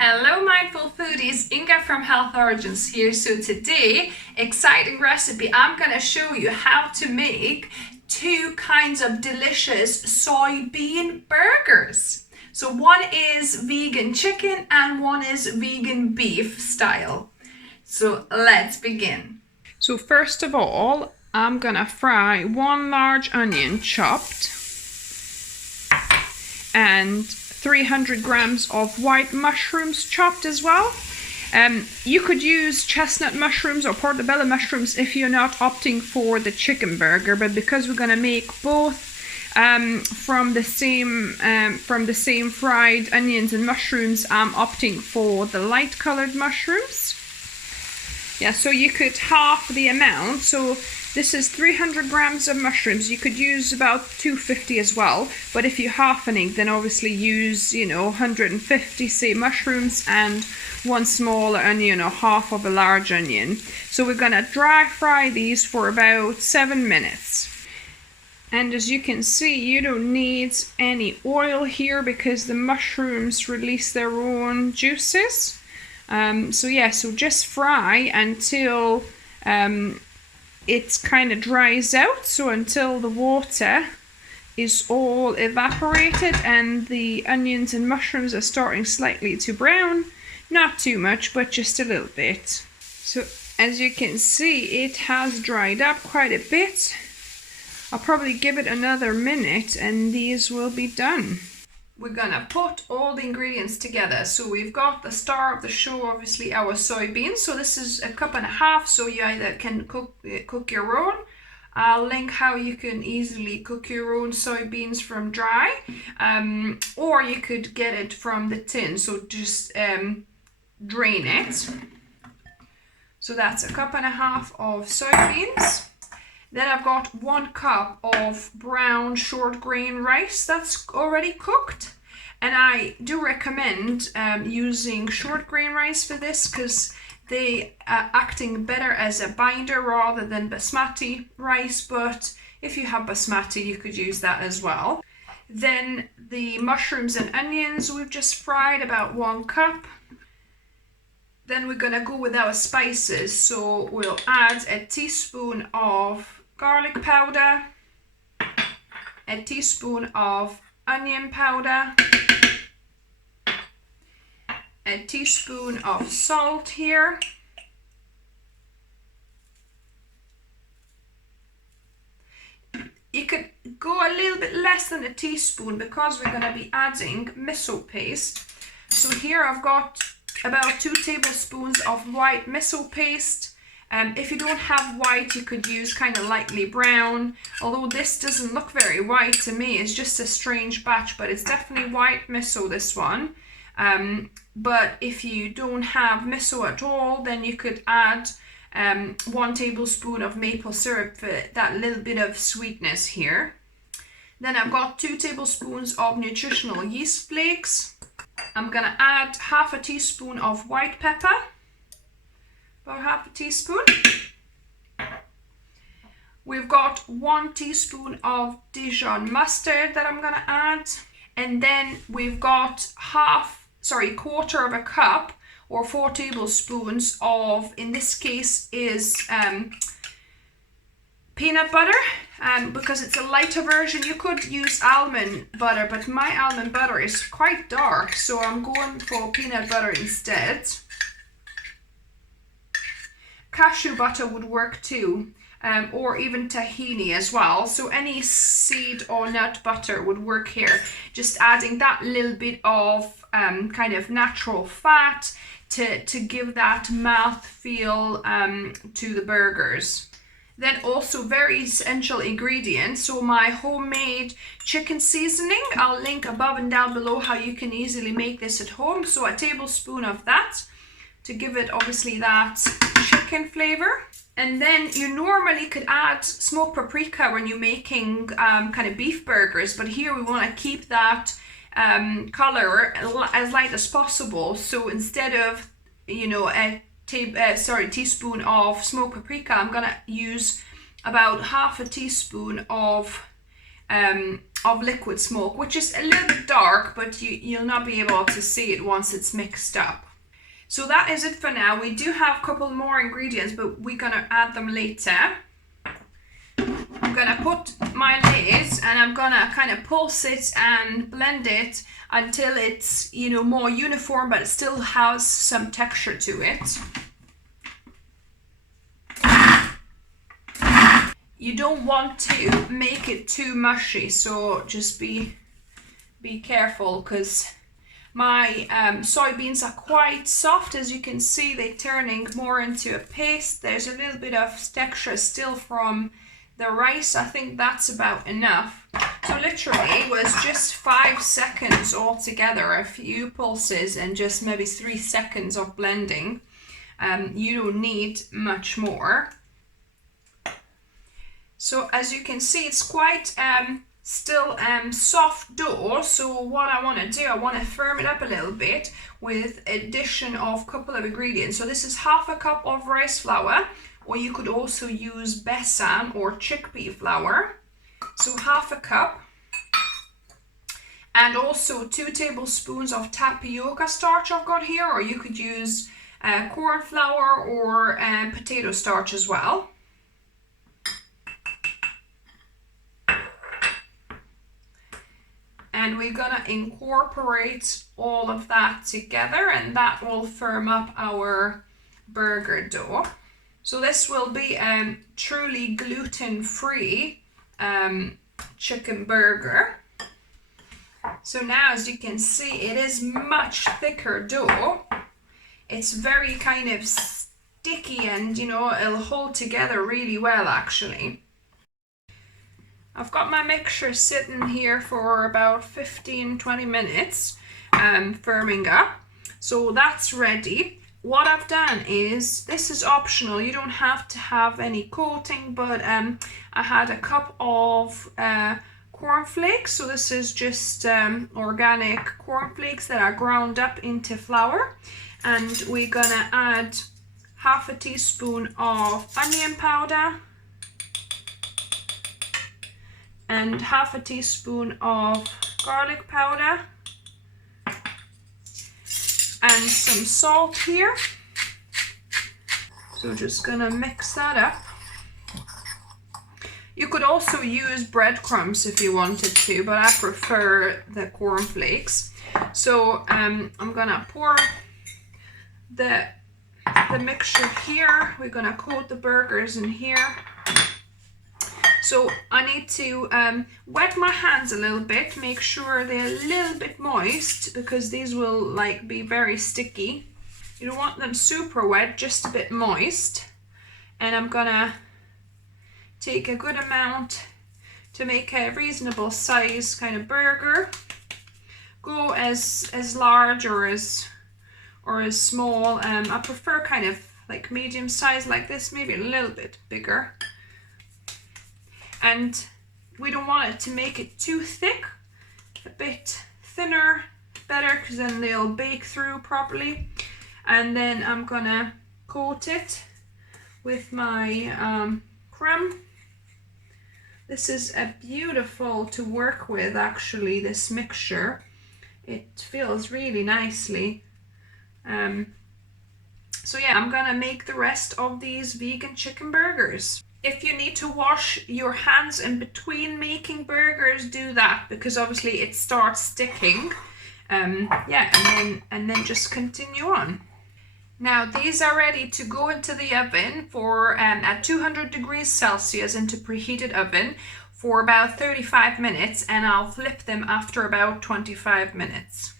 Hello mindful foodies, Inga from Health Origins here. So today, exciting recipe, I'm going to show you how to make two kinds of delicious soybean burgers. So one is vegan chicken and one is vegan beef style. So let's begin. So first of all, I'm going to fry one large onion chopped and 300 grams of white mushrooms chopped as well. You could use chestnut mushrooms or portobello mushrooms if you're not opting for the chicken burger, but because we're going to make both from the same fried onions and mushrooms, I'm opting for the light colored mushrooms. Yeah, so you could half the amount. So this is 300 grams of mushrooms. You could use about 250 as well. But if you're halvening, then obviously use, 150, say, mushrooms and one smaller onion or half of a large onion. So we're going to dry fry these for about 7 minutes. And as you can see, you don't need any oil here because the mushrooms release their own juices. So just fry until it kind of dries out, so until the water is all evaporated and the onions and mushrooms are starting slightly to brown. Not too much, but just a little bit. So as you can see, it has dried up quite a bit. I'll probably give it another minute and these will be done. We're gonna put all the ingredients together. So we've got the star of the show, obviously our soybeans. So this is 1.5 cups, so you either can cook your own. I'll link how you can easily cook your own soybeans from dry, or you could get it from the tin. So just drain it. So that's 1.5 cups of soybeans. Then I've got 1 cup of brown short grain rice that's already cooked. And I do recommend using short grain rice for this because they are acting better as a binder rather than basmati rice. But if you have basmati, you could use that as well. Then the mushrooms and onions we've just fried, about 1 cup. Then we're gonna go with our spices. So we'll add a teaspoon of garlic powder, a teaspoon of onion powder, a teaspoon of salt here, you could go a little bit less than a teaspoon because we're going to be adding miso paste. So here I've got about 2 tablespoons of white miso paste. If you don't have white, you could use kind of lightly brown, although this doesn't look very white to me. It's just a strange batch, but it's definitely white miso, this one. But if you don't have miso at all, then you could add 1 tablespoon of maple syrup for that little bit of sweetness here. Then I've got 2 tablespoons of nutritional yeast flakes. I'm gonna add half a teaspoon of white pepper. About half a teaspoon. We've got 1 teaspoon of Dijon mustard that I'm gonna add, and then we've got 1/4 cup or 4 tablespoons of, in this case is peanut butter, because it's a lighter version. You could use almond butter, but my almond butter is quite dark, so I'm going for peanut butter instead. Cashew butter would work too, or even tahini as well. So any seed or nut butter would work here. Just adding that little bit of kind of natural fat to give that mouth feel to the burgers. Then also very essential ingredient, so my homemade chicken seasoning. I'll link above and down below how you can easily make this at home. So a tablespoon of that to give it obviously that chicken flavor. And then you normally could add smoked paprika when you're making kind of beef burgers, but here we want to keep that color as light as possible. So instead of a teaspoon of smoked paprika, I'm gonna use about half a teaspoon of of liquid smoke, which is a little bit dark, but you'll not be able to see it once it's mixed up. So that is it for now. We do have a couple more ingredients, but we're gonna add them later. I'm gonna put my lid and I'm gonna kind of pulse it and blend it until it's, you know, more uniform, but it still has some texture to it. You don't want to make it too mushy, so just be careful, because my soybeans are quite soft. As you can see, they're turning more into a paste. There's a little bit of texture still from the rice. I think that's about enough. So literally it was just 5 seconds altogether, a few pulses and just maybe 3 seconds of blending. You don't need much more. So as you can see, it's quite still soft dough. So what I want to do, I want to firm it up a little bit with addition of a couple of ingredients. So this is half a cup of rice flour, or you could also use besan or chickpea flour. So half a cup. And also 2 tablespoons of tapioca starch I've got here, or you could use corn flour or potato starch as well. And we're gonna incorporate all of that together, and that will firm up our burger dough. So this will be a truly gluten-free chicken burger. So now, as you can see, it is much thicker dough. It's very kind of sticky, and you know, it'll hold together really well actually. I've got my mixture sitting here for about 15-20 minutes firming up. So that's ready. What I've done is, this is optional, you don't have to have any coating, but I had a cup of cornflakes. So this is just organic cornflakes that are ground up into flour. And we're gonna add half a teaspoon of onion powder and half a teaspoon of garlic powder and some salt here. So just gonna mix that up. You could also use breadcrumbs if you wanted to, but I prefer the cornflakes. So I'm gonna pour the mixture here. We're gonna coat the burgers in here. So I need to wet my hands a little bit, make sure they're a little bit moist, because these will like be very sticky. You don't want them super wet, just a bit moist. And I'm gonna take a good amount to make a reasonable size kind of burger. Go as large or as small. I prefer kind of like medium size like this, maybe a little bit bigger. And we don't want it to make it too thick, a bit thinner, better, because then they'll bake through properly. And then I'm gonna coat it with my crumb. This is a beautiful to work with actually, this mixture. It feels really nicely. So yeah, I'm gonna make the rest of these vegan chicken burgers. If you need to wash your hands in between making burgers, do that, because obviously it starts sticking. Yeah, and then just continue on. Now these are ready to go into the oven for at 200 degrees Celsius into preheated oven for about 35 minutes, and I'll flip them after about 25 minutes.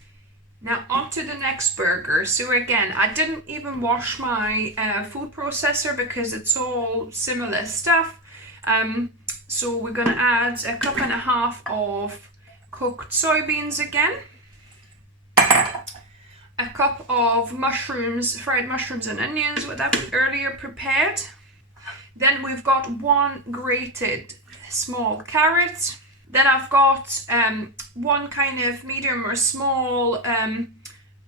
Now on to the next burger. So again, I didn't even wash my food processor because it's all similar stuff. So we're gonna add a cup and a half of cooked soybeans again. A cup of mushrooms, fried mushrooms and onions that we earlier prepared. Then we've got 1 grated small carrot. Then I've got 1 kind of medium or small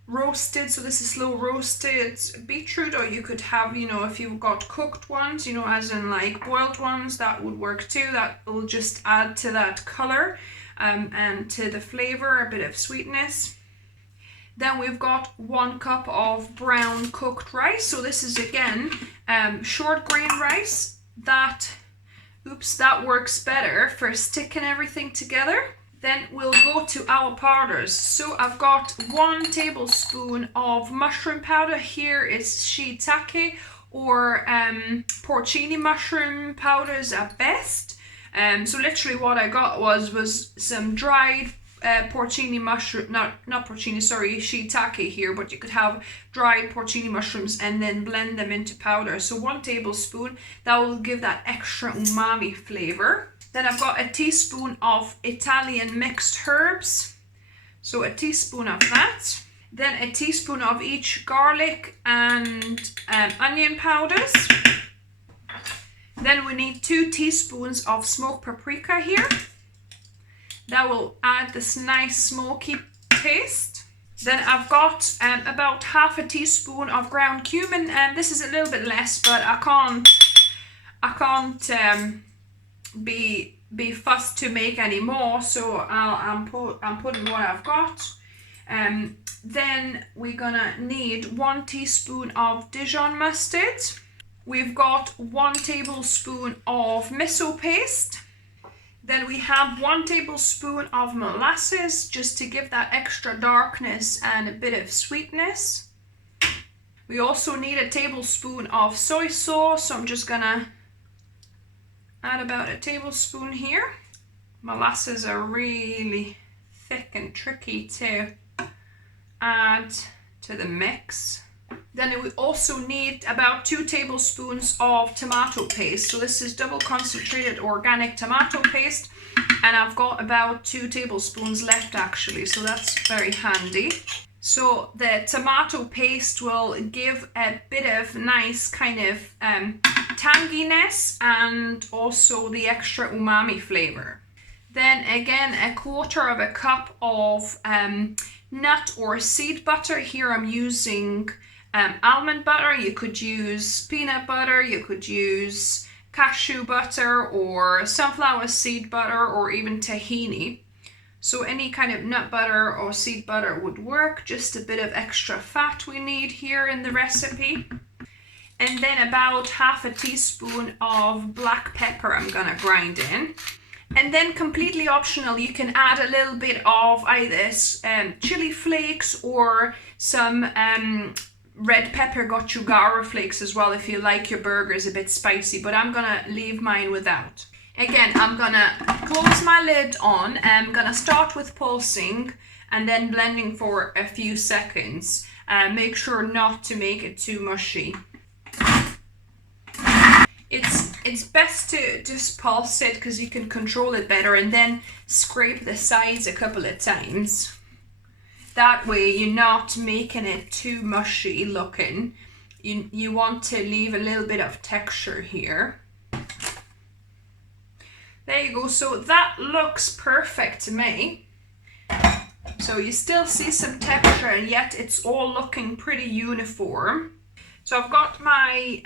roasted, so this is slow roasted beetroot, or you could have, you know, if you've got cooked ones, you know, as in like boiled ones, that would work too. That will just add to that color. and to the flavor, a bit of sweetness. Then we've got 1 cup of brown cooked rice. So this is again short grain rice. That works better for sticking everything together. Then we'll go to our powders. So I've got 1 tablespoon of mushroom powder. Here is shiitake or porcini mushroom powders at best. So literally what I got was some dried porcini mushroom, not porcini, sorry, shiitake here, but you could have dried porcini mushrooms and then blend them into powder. So 1 tablespoon, that will give that extra umami flavor. Then I've got a teaspoon of Italian mixed herbs, so a teaspoon of that. Then a teaspoon of each garlic and onion powders. Then we need 2 teaspoons of smoked paprika here. That will add this nice smoky taste. Then I've got about half a teaspoon of ground cumin, and this is a little bit less, but I can't be fussed to make any more, so I'm putting what I've got. Then we're gonna need 1 teaspoon of Dijon mustard. We've got 1 tablespoon of miso paste. Then we have 1 tablespoon of molasses, just to give that extra darkness and a bit of sweetness. We also need a tablespoon of soy sauce, so I'm just gonna add about a tablespoon here. Molasses are really thick and tricky to add to the mix. Then we also need about 2 tablespoons of tomato paste. So this is double concentrated organic tomato paste, and I've got about 2 tablespoons left actually, so that's very handy. So the tomato paste will give a bit of nice kind of tanginess and also the extra umami flavor. Then again, 1/4 cup of nut or seed butter. Here I'm using almond butter. You could use peanut butter, you could use cashew butter or sunflower seed butter or even tahini. So any kind of nut butter or seed butter would work. Just a bit of extra fat we need here in the recipe. And then about half a teaspoon of black pepper I'm gonna grind in. And then completely optional, you can add a little bit of either chili flakes or some red pepper gochujara flakes as well if you like your burgers a bit spicy, but I'm gonna leave mine without. Again, I'm gonna close my lid on, I'm gonna start with pulsing and then blending for a few seconds. Make sure not to make it too mushy. It's best to just pulse it because you can control it better, and then scrape the sides a couple of times. That way you're not making it too mushy looking. You want to leave a little bit of texture here. There you go, so that looks perfect to me. So you still see some texture and yet it's all looking pretty uniform. So I've got my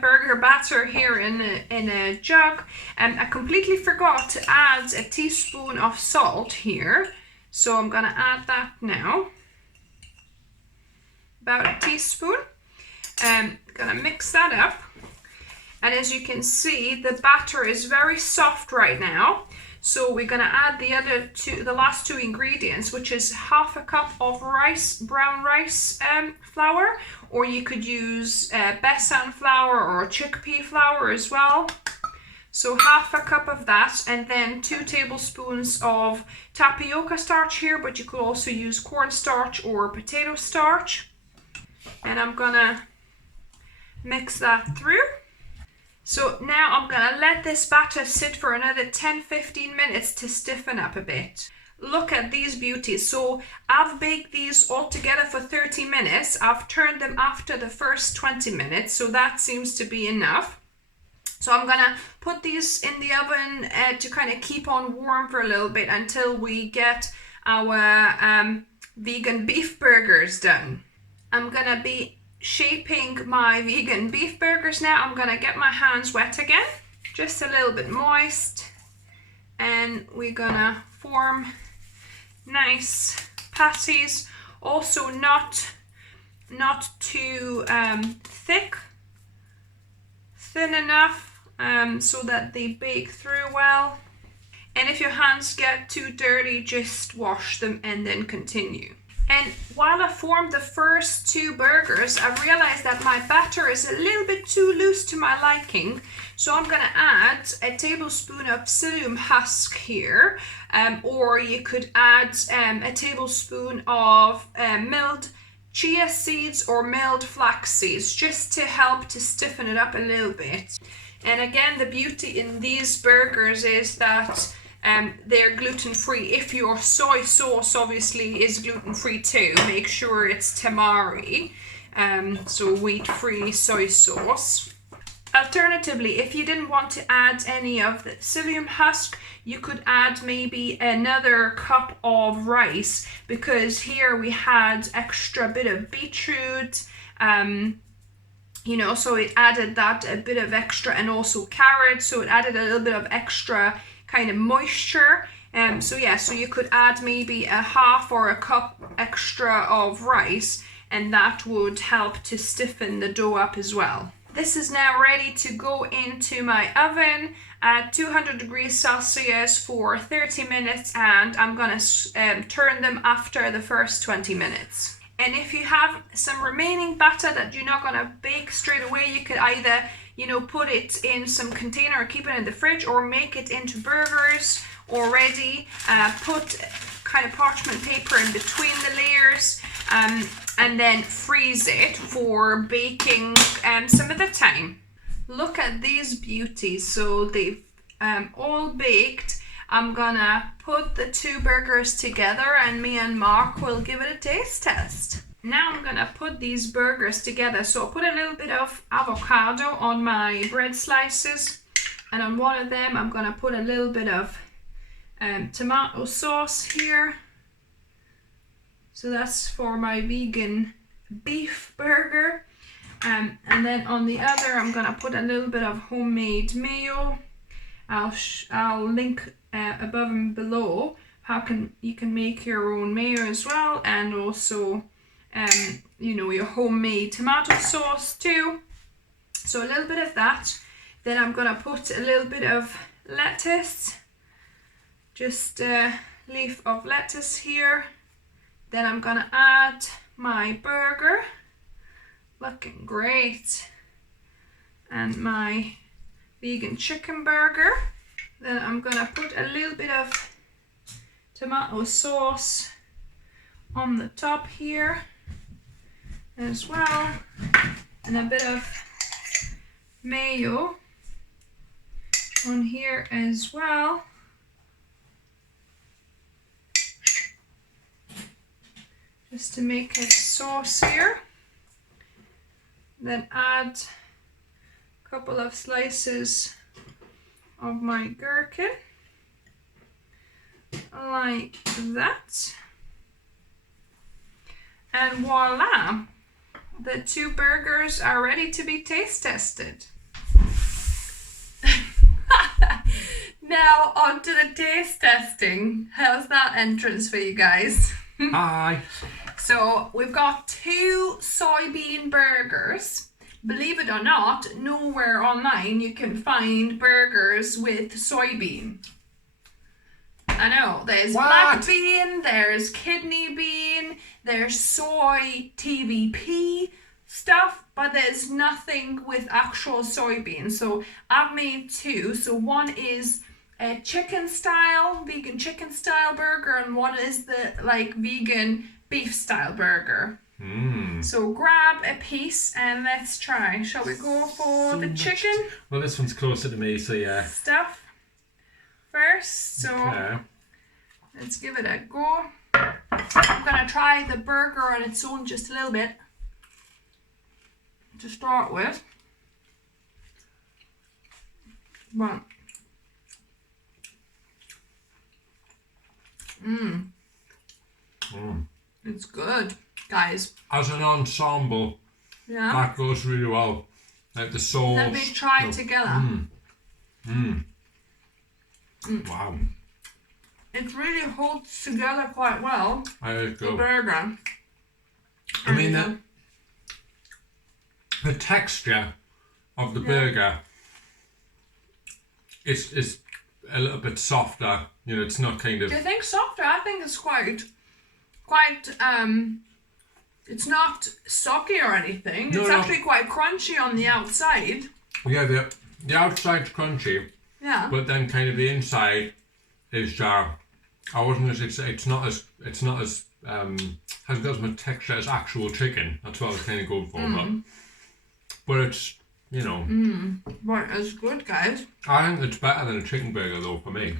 burger batter here in a jug, and I completely forgot to add a teaspoon of salt here. So I'm gonna add that now. About a teaspoon. Gonna mix that up. And as you can see, the batter is very soft right now. So we're gonna add the last 2 ingredients, which is half a cup of brown rice flour, or you could use besan flour or chickpea flour as well. So half a cup of that, and then 2 tablespoons of tapioca starch here, but you could also use cornstarch or potato starch. And I'm gonna mix that through. So now I'm gonna let this batter sit for another 10-15 minutes to stiffen up a bit. Look at these beauties. So I've baked these all together for 30 minutes. I've turned them after the first 20 minutes, so that seems to be enough. So I'm gonna put these in the oven to kind of keep on warm for a little bit until we get our vegan beef burgers done. I'm gonna be shaping my vegan beef burgers now. I'm gonna get my hands wet again, just a little bit moist, and we're gonna form nice patties. Also not too thick, thin enough so that they bake through well. And if your hands get too dirty, just wash them and then continue. And while I formed the first 2 burgers, I realized that my batter is a little bit too loose to my liking. So I'm gonna add a tablespoon of psyllium husk here, or you could add a tablespoon of milled chia seeds or milled flax seeds, just to help to stiffen it up a little bit. And again, the beauty in these burgers is that they're gluten-free. If your soy sauce obviously is gluten-free too, make sure it's tamari, so wheat-free soy sauce. Alternatively, if you didn't want to add any of the psyllium husk, you could add maybe another cup of rice, because here we had extra bit of beetroot, you know, so it added that a bit of extra, and also carrots, so it added a little bit of extra kind of moisture. So yeah, so you could add maybe a half or a cup extra of rice, and that would help to stiffen the dough up as well. This is now ready to go into my oven at 200 degrees Celsius for 30 minutes, and I'm gonna turn them after the first 20 minutes. And if you have some remaining batter that you're not gonna bake straight away, you could either, you know, put it in some container or keep it in the fridge, or make it into burgers already. Put kind of parchment paper in between the layers, and then freeze it for baking some of the time. Look at these beauties. So they've all baked. I'm gonna put the 2 burgers together, and me and Mark will give it a taste test. Now I'm gonna put these burgers together. So I'll put a little bit of avocado on my bread slices, and on one of them I'm gonna put a little bit of tomato sauce here. So that's for my vegan beef burger. And then on the other I'm gonna put a little bit of homemade mayo. I'll link above and below how you can make your own mayo as well, and also you know, your homemade tomato sauce too. So a little bit of that. Then I'm gonna put a little bit of lettuce, just a leaf of lettuce here. Then I'm gonna add my burger, looking great, and my vegan chicken burger. Then I'm gonna put a little bit of tomato sauce on the top here as well, and a bit of mayo on here as well. Just to make it saucier. Then add a couple of slices of my gherkin, like that. And voila! The 2 burgers are ready to be taste tested. Now on to the taste testing. How's that entrance for you guys? Hi. So we've got 2 soybean burgers. Believe it or not, nowhere online you can find burgers with soybean. I know, there's black bean, there's kidney bean, there's soy Tbsp stuff, but there's nothing with actual soybean. So I've made 2. So one is a chicken style, vegan chicken style burger, and one is the like vegan beef style burger. So grab a piece and let's try. Shall we go for the chicken? Well, this one's closer to me, so yeah. Stuff first. So okay. Let's give it a go. I'm gonna try the burger on its own just a little bit to start with. But it's good, guys. As an ensemble, Yeah. that goes really well. Like the sauce. Let me try it together. Wow. It really holds together quite well. I The burger. I mean, the texture of the burger is a little bit softer. You know, it's not kind of... Do you think softer? I think it's quite, it's not soggy or anything. No, it's no. actually quite crunchy on the outside. Yeah, the outside's crunchy, Yeah. but then kind of the inside is I wasn't gonna say it's not as hasn't got as much texture as actual chicken. That's what I was kind of going for, but it's, you know, But it's good, guys. I think it's better than a chicken burger though for me.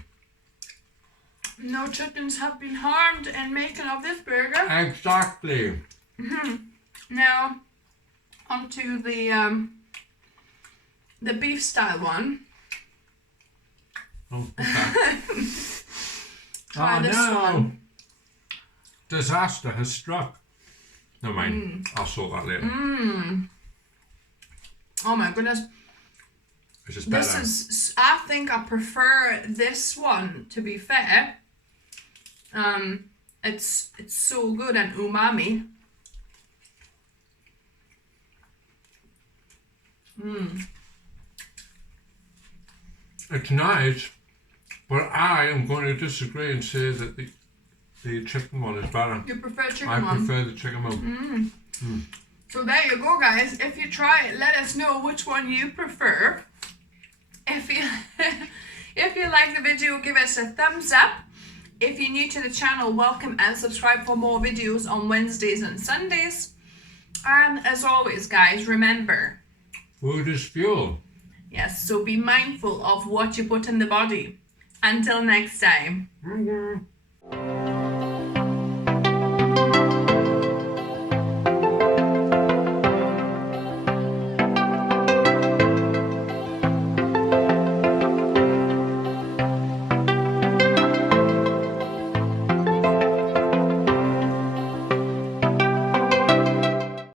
No chickens have been harmed in making of this burger. Exactly. Now, onto the beef style one. Oh, okay. Try this one. Disaster has struck. Never mind. I'll sort that later. Oh my goodness. This is better. This is, I think I prefer this one, to be fair. It's so good and umami. It's nice, but I am going to disagree and say that the chicken one is better. You prefer chicken I one? prefer the chicken one. So there you go, guys. If you try it, let us know which one you prefer. If you if you like the video, give us a thumbs up. If you're new to the channel, welcome and subscribe for more videos on Wednesdays and Sundays. And as always, guys, remember, Food is fuel. yes, so be mindful of what you put in the body. Until next time.